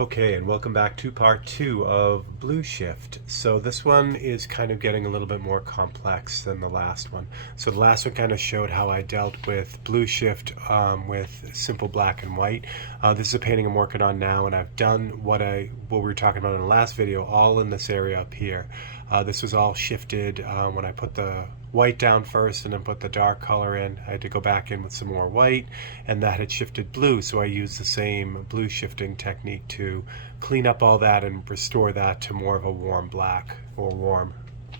Okay, and welcome back to part 2 of Blue Shift. So this one is kind of getting a little bit more complex than the last one. So the last one kind of showed how I dealt with Blue Shift with simple black and white. This is a painting I'm working on now, and I've done what we were talking about in the last video, all in this area up here. This was all shifted when I put the white down first and then put the dark color in. I had to go back in with some more white, and that had shifted blue, so I used the same blue shifting technique to clean up all that and restore that to more of a warm black or warm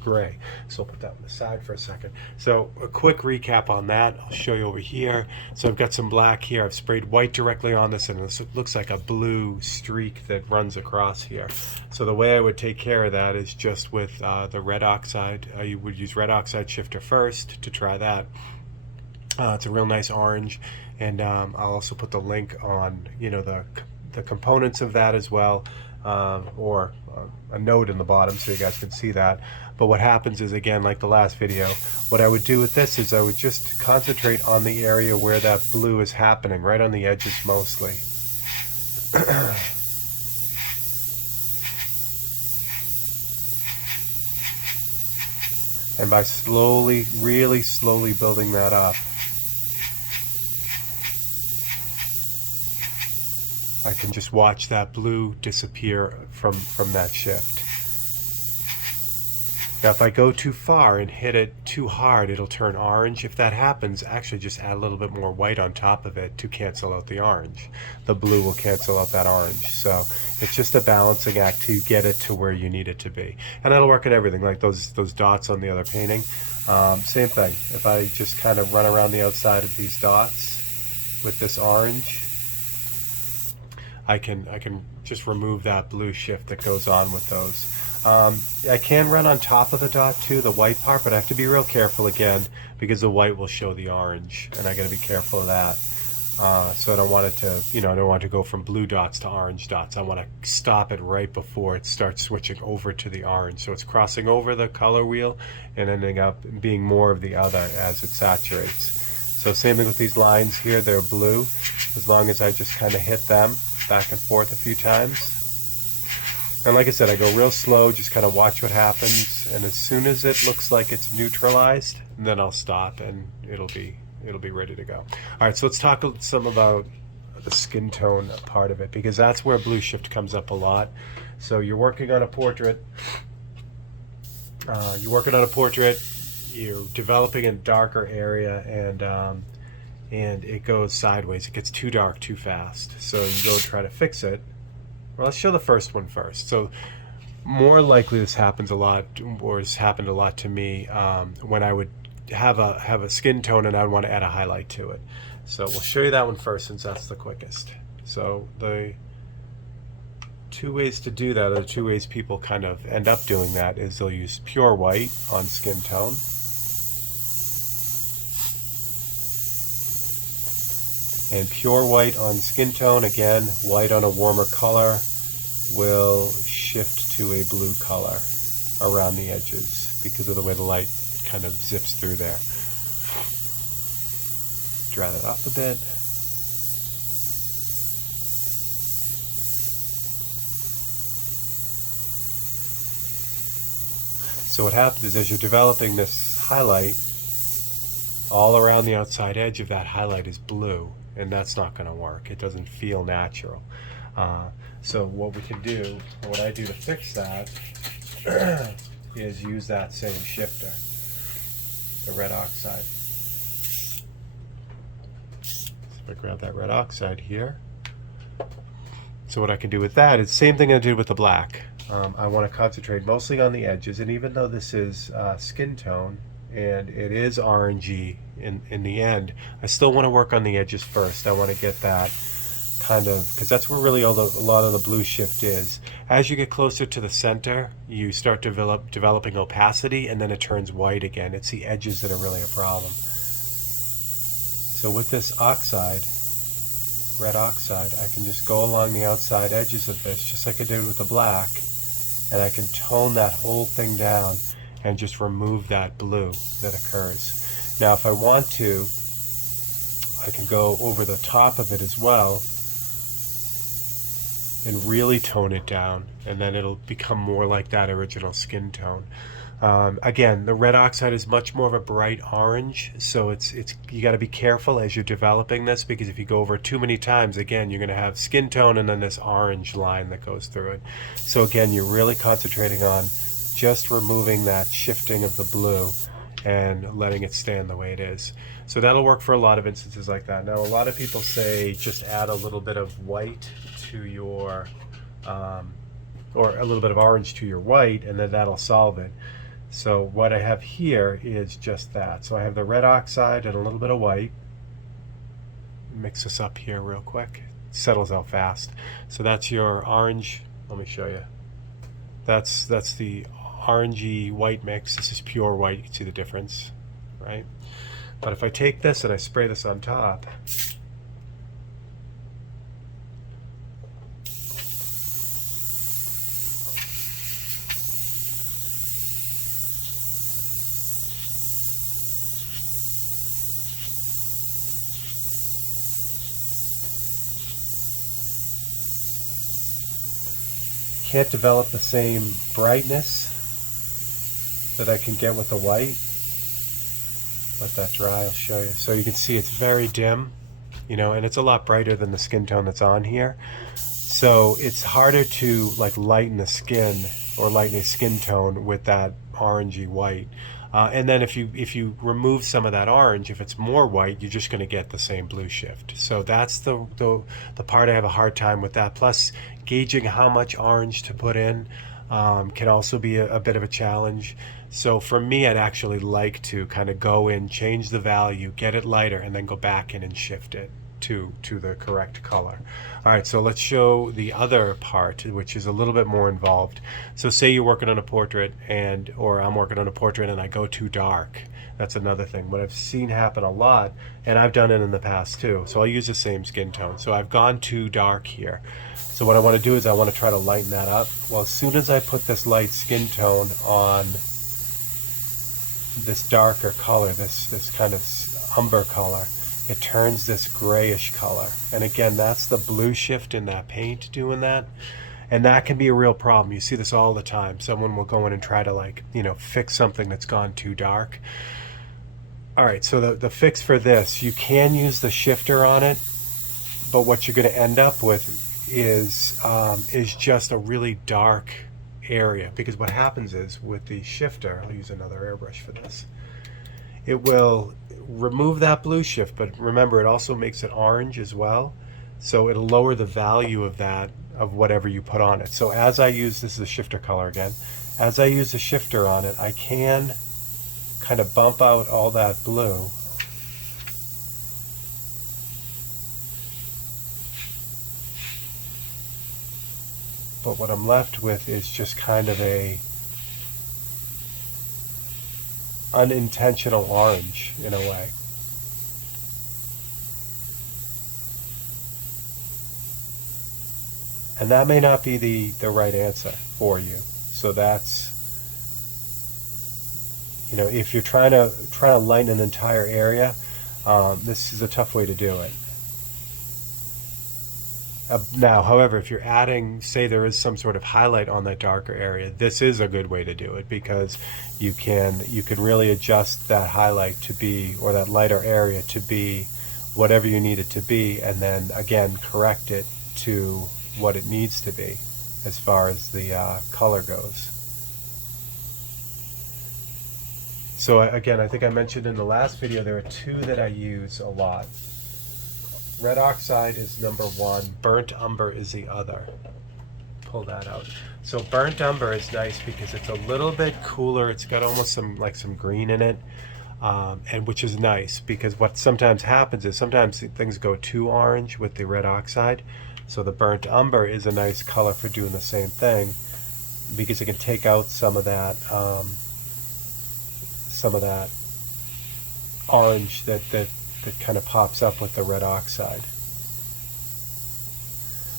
gray. So I'll put that on the side for a second. So a quick recap on that. I'll show you over here. So I've got some black here. I've sprayed white directly on this, and this looks like a blue streak that runs across here. So the way I would take care of that is just with the red oxide. You would use red oxide shifter first to try that. It's a real nice orange, and I'll also put the link on the components of that as well, or a note in the bottom so you guys can see that. But what happens is, again, like the last video, what I would do with this is I would just concentrate on the area where that blue is happening, right on the edges mostly. And by slowly, really slowly building that up, I can just watch that blue disappear from that shift. Now if I go too far and hit it too hard, it'll turn orange. If that happens, actually just add a little bit more white on top of it to cancel out the orange. The blue will cancel out that orange. So it's just a balancing act to get it to where you need it to be. And that'll work in everything, like those dots on the other painting. Same thing. If I just kind of run around the outside of these dots with this orange, I can just remove that blue shift that goes on with those. I can run on top of the dot too, the white part, but I have to be real careful again because the white will show the orange, and I got to be careful of that. So I don't want it to, I don't want to go from blue dots to orange dots. I want to stop it right before it starts switching over to the orange. So it's crossing over the color wheel and ending up being more of the other as it saturates. So same thing with these lines here, they're blue. As long as I just kind of hit them back and forth a few times. And like I said, I go real slow, just kind of watch what happens, and as soon as it looks like it's neutralized, then I'll stop and it'll be ready to go. All right, so let's talk some about the skin tone part of it, because that's where blue shift comes up a lot. So you're working on a portrait, you're developing a darker area, and it goes sideways. It gets too dark too fast. So you go try to fix it. Well, let's show the first one first. So more likely this happens a lot, or has happened a lot to me, when I would have a skin tone and I would want to add a highlight to it. So we'll show you that one first since that's the quickest. So the two ways to do that, or the two ways people kind of end up doing that, is they'll use pure white on skin tone. And pure white on skin tone, again, white on a warmer color will shift to a blue color around the edges because of the way the light kind of zips through there. Dry that off a bit. So what happens is, as you're developing this highlight, all around the outside edge of that highlight is blue, and that's not going to work. It doesn't feel natural. So what we can do, or what I do to fix that, is use that same shifter, the red oxide. So if I grab that red oxide here, so what I can do with that is the same thing I did with the black. I want to concentrate mostly on the edges, and even though this is skin tone, and it is orangey in the end, I still want to work on the edges first. I want to get that kind of, because that's where really a lot of the blue shift is. As you get closer to the center, you start developing opacity, and then it turns white again. It's the edges that are really a problem. So with this oxide, red oxide, I can just go along the outside edges of this, just like I did with the black, and I can tone that whole thing down and just remove that blue that occurs. Now if I want to, I can go over the top of it as well and really tone it down, and then it'll become more like that original skin tone. Again, the red oxide is much more of a bright orange, so it's you got to be careful as you're developing this, because if you go over too many times, again, you're going to have skin tone and then this orange line that goes through it. So again, you're really concentrating on just removing that shifting of the blue and letting it stand the way it is. So that'll work for a lot of instances like that. Now, a lot of people say just add a little bit of white to your, or a little bit of orange to your white, and then that'll solve it. So what I have here is just that. So I have the red oxide and a little bit of white. Mix this up here real quick. It settles out fast. So that's your orange. Let me show you. That's the orangey white mix. This is pure white. You can see the difference, right? But if I take this and I spray this on top, can't develop the same brightness that I can get with the white. Let that dry, I'll show you. So you can see it's very dim, you know, and it's a lot brighter than the skin tone that's on here. So it's harder to like lighten the skin or lighten a skin tone with that orangey white. And then if you remove some of that orange, if it's more white, you're just going to get the same blue shift. So that's the part I have a hard time with that. Plus, gauging how much orange to put in can also be a bit of a challenge. So for me, I'd actually like to kind of go in, change the value, get it lighter, and then go back in and shift it to the correct color. All right, so let's show the other part, which is a little bit more involved. So say you're working on a portrait, or I'm working on a portrait and I go too dark. That's another thing. What I've seen happen a lot, and I've done it in the past too, so I'll use the same skin tone. So I've gone too dark here. So what I want to do is I want to try to lighten that up. Well, as soon as I put this light skin tone on this darker color, this kind of umber color, it turns this grayish color. And again, that's the blue shift in that paint doing that. And that can be a real problem. You see this all the time. Someone will go in and try to, like, you know, fix something that's gone too dark. All right, so the fix for this, you can use the shifter on it, but what you're going to end up with is just a really dark area, because what happens is with the shifter, I'll use another airbrush for this, it will remove that blue shift, but remember, it also makes it orange as well, so it'll lower the value of that, of whatever you put on it. So as I use, this is the shifter color again, as I use the shifter on it, I can kind of bump out all that blue. But what I'm left with is just kind of a unintentional orange in a way. And that may not be the right answer for you. So that's, you know, if you're trying to lighten an entire area, this is a tough way to do it. Now, however, if you're adding, say there is some sort of highlight on that darker area, this is a good way to do it, because you can really adjust that highlight to be, or that lighter area to be, whatever you need it to be, and then again correct it to what it needs to be as far as the color goes. So again, I think I mentioned in the last video, there are two that I use a lot. Red oxide is number one, burnt umber is the other. Pull that out. So burnt umber is nice because it's a little bit cooler. It's got almost some green in it, and which is nice, because what sometimes happens is sometimes things go too orange with the red oxide. So the burnt umber is a nice color for doing the same thing, because it can take out some of that orange that kind of pops up with the red oxide.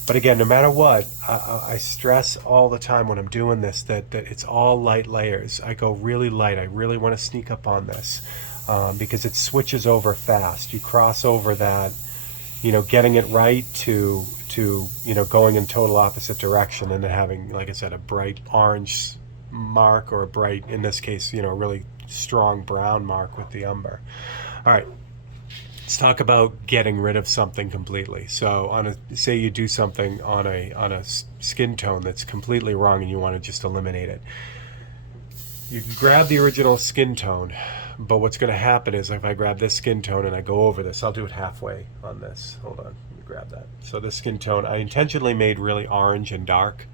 But again, no matter what, I stress all the time when I'm doing this that it's all light layers. I go really light. I really want to sneak up on this, because it switches over fast. You cross over that, you know, getting it right to to, you know, going in total opposite direction and then having, like I said, a bright orange mark, or a bright, in this case, you know, really strong brown mark with the umber. All right, let's talk about getting rid of something completely. So on a, say you do something on a skin tone that's completely wrong and you want to just eliminate it. You can grab the original skin tone, but what's going to happen is if I grab this skin tone and I go over this, I'll do it halfway on this. Hold on, let me grab that. So this skin tone, I intentionally made really orange and dark,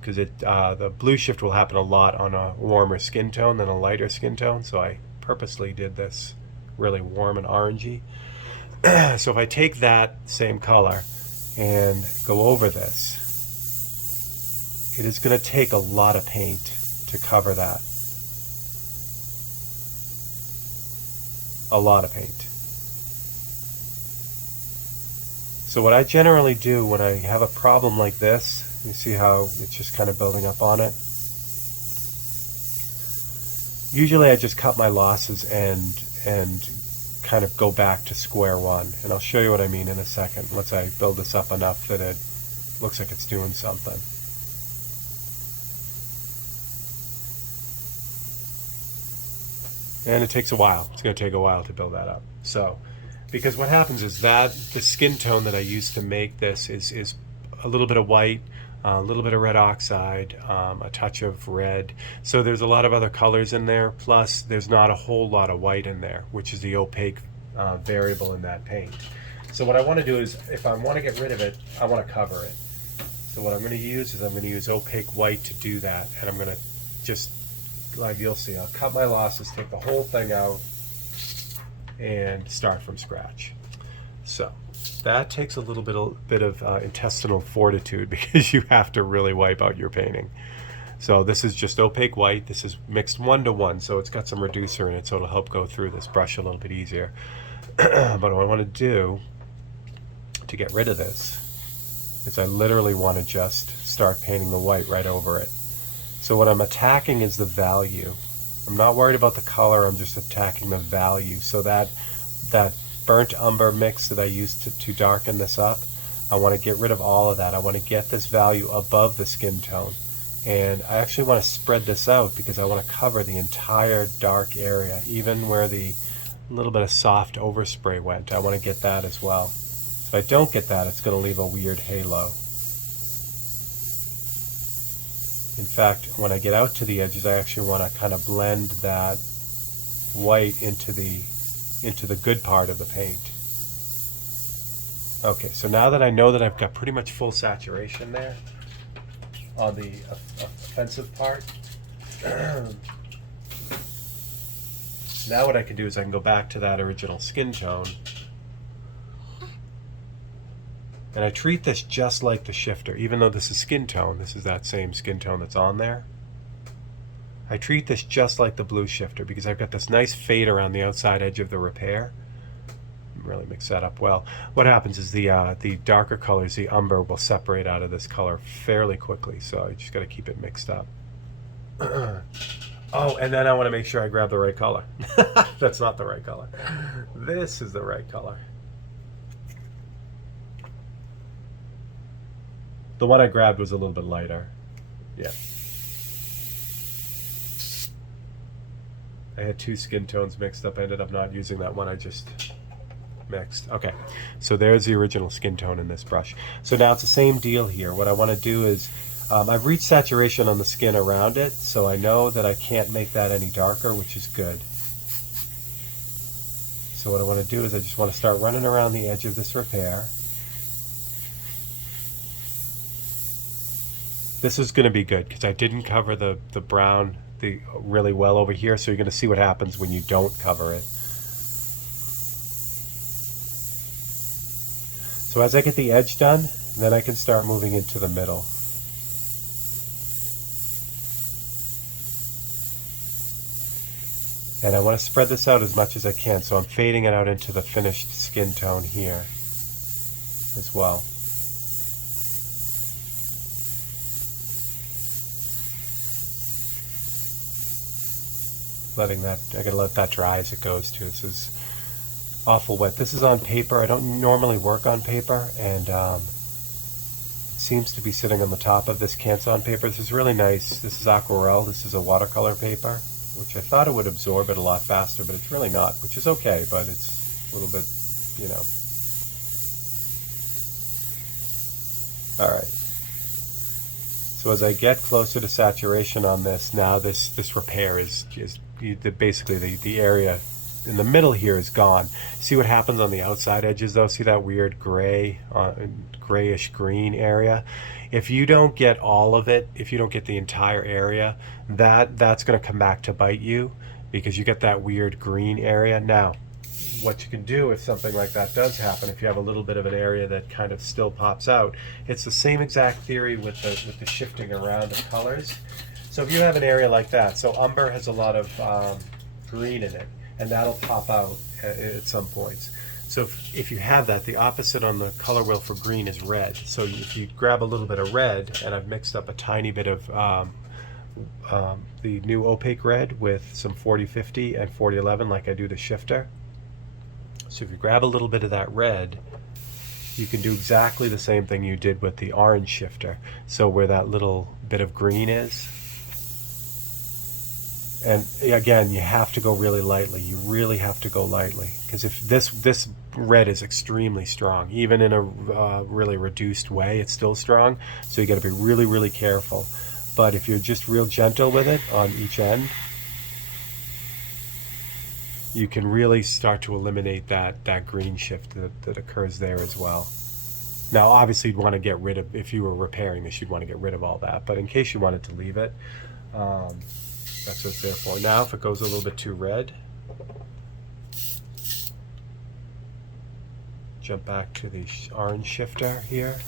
because the blue shift will happen a lot on a warmer skin tone than a lighter skin tone. So I purposely did this really warm and orangey. So if I take that same color and go over this, it is going to take a lot of paint to cover that. A lot of paint. So what I generally do when I have a problem like this, you see how it's just kind of building up on it? Usually I just cut my losses and kind of go back to square one. And I'll show you what I mean in a second, once I build this up enough that it looks like it's doing something. And it takes a while. It's going to take a while to build that up. So, because what happens is that the skin tone that I used to make this is a little bit of white, a little bit of red oxide, a touch of red. So there's a lot of other colors in there. Plus, there's not a whole lot of white in there, which is the opaque variable in that paint. So what I want to do is, if I want to get rid of it, I want to cover it. So what I'm going to use is I'm going to use opaque white to do that. And I'm going to just, like you'll see, I'll cut my losses, take the whole thing out, and start from scratch. So that takes a little bit of intestinal fortitude, because you have to really wipe out your painting. So this is just opaque white. This is mixed 1-to-1, so it's got some reducer in it, so it'll help go through this brush a little bit easier. But what I want to do to get rid of this is I literally want to just start painting the white right over it. So what I'm attacking is the value. I'm not worried about the color, I'm just attacking the value. So that burnt umber mix that I used to darken this up, I want to get rid of all of that. I want to get this value above the skin tone. And I actually want to spread this out because I want to cover the entire dark area, even where the little bit of soft overspray went. I want to get that as well. If I don't get that, it's going to leave a weird halo. In fact, when I get out to the edges, I actually want to kind of blend that white into the good part of the paint. Okay, so now that I know that I've got pretty much full saturation there on the offensive part, now what I can do is I can go back to that original skin tone, and I treat this just like the shifter. Even though this is skin tone, this is that same skin tone that's on there. I treat this just like the blue shifter because I've got this nice fade around the outside edge of the repair. Really mix that up well. What happens is the darker colors, the umber, will separate out of this color fairly quickly, so you just got to keep it mixed up. Oh, and then I want to make sure I grab the right color. That's not the right color. This is the right color. The one I grabbed was a little bit lighter. Yeah. I had two skin tones mixed up. I ended up not using that one I just mixed. Okay, so there's the original skin tone in this brush. So now it's the same deal here. What I want to do is, I've reached saturation on the skin around it, so I know that I can't make that any darker, which is good. So what I want to do is I just want to start running around the edge of this repair. This is going to be good because I didn't cover the brown really well over here, so you're going to see what happens when you don't cover it. So as I get the edge done, then I can start moving into the middle. And I want to spread this out as much as I can, so I'm fading it out into the finished skin tone here as well. Letting that, I gotta let that dry as it goes too. This is awful wet. This is on paper. I don't normally work on paper, and seems to be sitting on the top of this Canson paper. This is really nice. This is aquarelle. This is a watercolor paper, which I thought it would absorb it a lot faster, but it's really not, which is okay, but it's a little bit, you know. All right. So as I get closer to saturation on this, now this repair is basically the area in the middle here is gone. See what happens on the outside edges though? See that weird gray, grayish green area? If you don't get all of it, if you don't get the entire area, that's going to come back to bite you because you get that weird green area. Now, what you can do if something like that does happen, if you have a little bit of an area that kind of still pops out, it's the same exact theory with the shifting around of colors. So if you have an area like that, so umber has a lot of green in it, and that'll pop out at some points. So if you have that, the opposite on the color wheel for green is red. So if you grab a little bit of red, and I've mixed up a tiny bit of the new opaque red with some 4050 and 4011 like I do the shifter. So if you grab a little bit of that red, you can do exactly the same thing you did with the orange shifter. So where that little bit of green is, and again, you have to go really lightly. You really have to go lightly, because if this red is extremely strong, even in a really reduced way, it's still strong. So you got to be really, really careful. But if you're just real gentle with it on each end, you can really start to eliminate that green shift that occurs there as well. Now, obviously, you'd want to get rid of, if you were repairing this, you'd want to get rid of all that. But in case you wanted to leave it, that's what it's there for. Now, if it goes a little bit too red, jump back to the orange shifter here.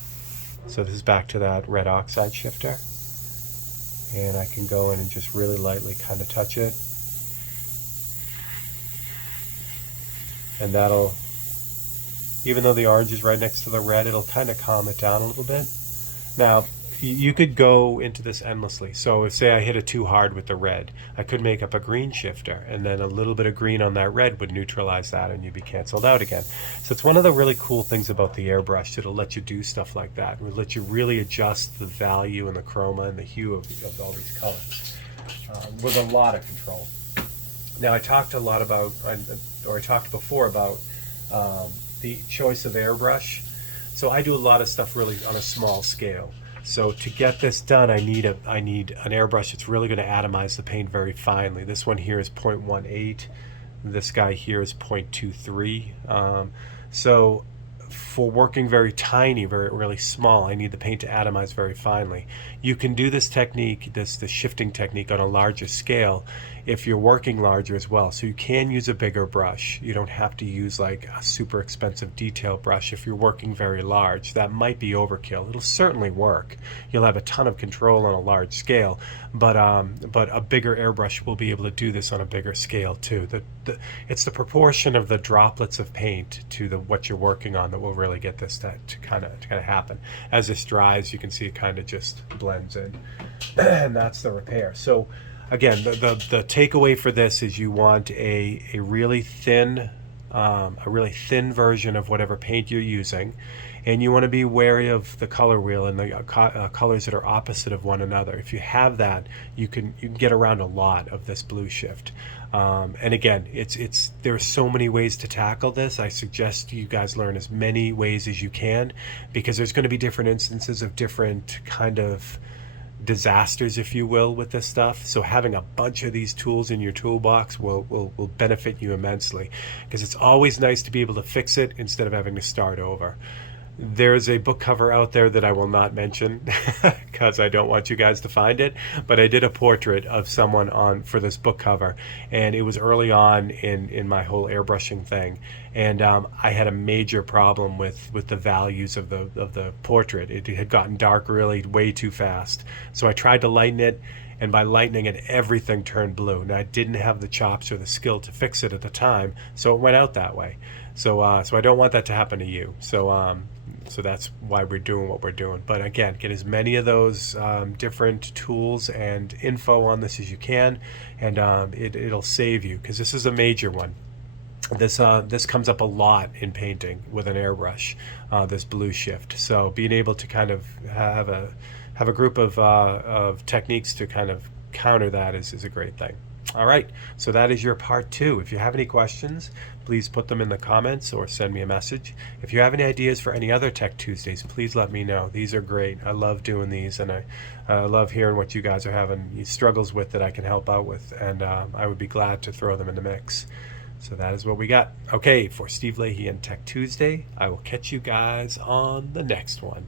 So this is back to that red oxide shifter. And I can go in and just really lightly kind of touch it. And that'll, even though the orange is right next to the red, it'll kind of calm it down a little bit. Now, you could go into this endlessly. So if, say I hit it too hard with the red, I could make up a green shifter, and then a little bit of green on that red would neutralize that, and you'd be canceled out again. So it's one of the really cool things about the airbrush. It'll let you do stuff like that. It'll let you really adjust the value and the chroma and the hue of all these colors with a lot of control. Now, I talked a lot about, or I talked before about the choice of airbrush. So I do a lot of stuff really on a small scale. So to get this done, I need an airbrush that's really going to atomize the paint very finely. This one here is 0.18. This guy here is 0.23. So for working very tiny, really small, I need the paint to atomize very finely. You can do this technique, the shifting technique, on a larger scale if you're working larger as well. So you can use a bigger brush. You don't have to use like a super expensive detail brush if you're working very large. That might be overkill. It'll certainly work. You'll have a ton of control on a large scale, but a bigger airbrush will be able to do this on a bigger scale too. It's the proportion of the droplets of paint to what you're working on that will really get this to kind of happen. As this dries, you can see it kind of just blends in, and that's the repair. So again, the takeaway for this is you want a really thin version of whatever paint you're using, and you want to be wary of the color wheel and the colors that are opposite of one another. If you have that, you can get around a lot of this blue shift. And again, there are so many ways to tackle this. I suggest you guys learn as many ways as you can, because there's going to be different instances of different kind of disasters, if you will, with this stuff. So having a bunch of these tools in your toolbox will benefit you immensely, because it's always nice to be able to fix it instead of having to start over. There's a book cover out there that I will not mention because I don't want you guys to find it, but I did a portrait of someone for this book cover, and it was early on in my whole airbrushing thing, and I had a major problem with the values of the portrait. It had gotten dark really way too fast, so I tried to lighten it, and by lightening it, everything turned blue. Now, I didn't have the chops or the skill to fix it at the time, so it went out that way. So I don't want that to happen to you. So that's why we're doing what we're doing. But again, get as many of those different tools and info on this as you can, and it'll save you, because this is a major one. This comes up a lot in painting with an airbrush, this blue shift. So being able to kind of have a group of techniques to kind of counter that is a great thing. All right, so that is your part 2. If you have any questions, please put them in the comments or send me a message. If you have any ideas for any other Tech Tuesdays, please let me know. These are great. I love doing these, and I love hearing what you guys are having struggles with that I can help out with, and I would be glad to throw them in the mix. So that is what we got. Okay, for Steve Leahy and Tech Tuesday, I will catch you guys on the next one.